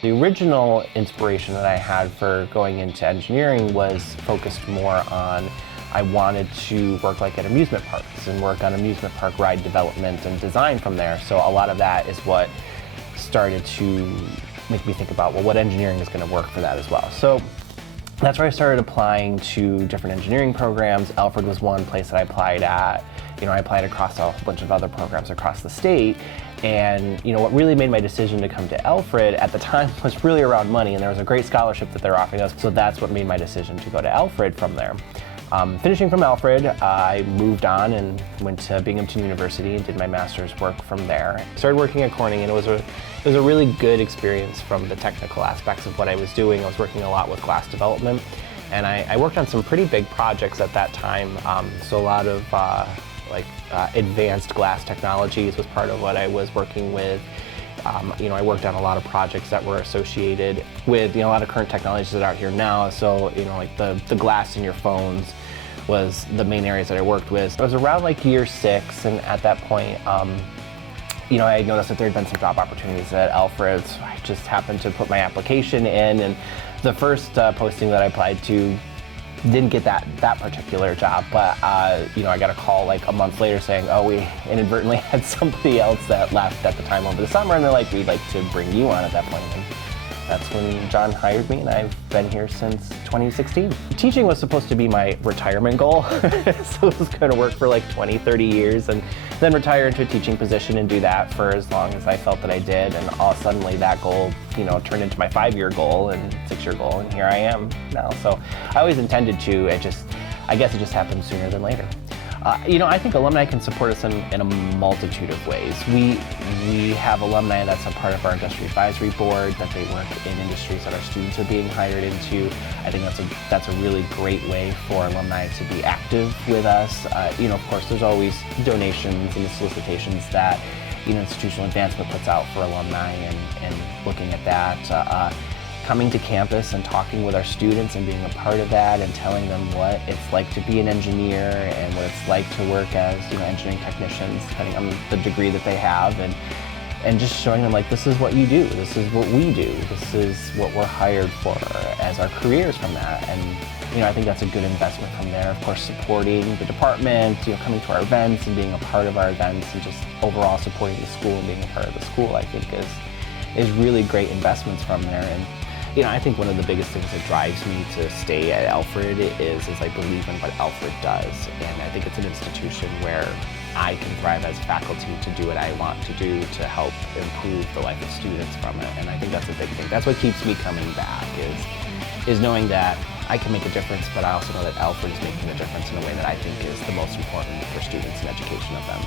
The original inspiration that I had for going into engineering was focused more on I wanted to work like at amusement parks and work on amusement park ride development and design from there. So a lot of that is what started to make me think about, well, what engineering is going to work for that as well. So that's where I started applying to different engineering programs. Alfred was one place that I applied at. I applied across a bunch of other programs across the state. And what really made my decision to come to Alfred at the time was really around money, and there was a great scholarship that they're offering us. So that's what made my decision to go to Alfred from there. Finishing from Alfred, I moved on and went to Binghamton University and did my master's work from there. Started working at Corning, and it was a really good experience from the technical aspects of what I was doing. I was working a lot with glass development, and I worked on some pretty big projects at that time. So a lot of advanced glass technologies was part of what I was working with. I worked on a lot of projects that were associated with a lot of current technologies that are out here now. So like the glass in your phones was the main areas that I worked with. I was around like year 6, and at that point, I had noticed that there had been some job opportunities at Alfred. So I just happened to put my application in, and the first posting that I applied to didn't get that particular job, but I got a call like a month later saying, oh, we inadvertently had somebody else that left at the time over the summer, and they're like, we'd like to bring you on at that point. And that's when John hired me, and I've been here since 2016. Teaching was supposed to be my retirement goal, so it was going to work for like 20, 30 years, and then retire into a teaching position and do that for as long as I felt that I did, and all suddenly that goal turned into my 5-year goal and 6-year goal, and here I am now. So I always intended to, I guess it just happened sooner than later. I think alumni can support us in a multitude of ways. We have alumni that's a part of our industry advisory board, that they work in industries that our students are being hired into. I think that's a really great way for alumni to be active with us. Of course, there's always donations and solicitations that institutional advancement puts out for alumni, and looking at that. Coming to campus and talking with our students and being a part of that and telling them what it's like to be an engineer and what it's like to work as engineering technicians, depending on the degree that they have, and just showing them like, this is what you do, this is what we do, this is what we're hired for as our careers from that. And I think that's a good investment from there. Of course, supporting the department, coming to our events and being a part of our events, and just overall supporting the school and being a part of the school, I think is really great investments from there. And I think one of the biggest things that drives me to stay at Alfred is I believe in what Alfred does. And I think it's an institution where I can thrive as faculty to do what I want to do to help improve the life of students from it. And I think that's a big thing. That's what keeps me coming back, is knowing that I can make a difference, but I also know that Alfred is making a difference in a way that I think is the most important for students and education of them.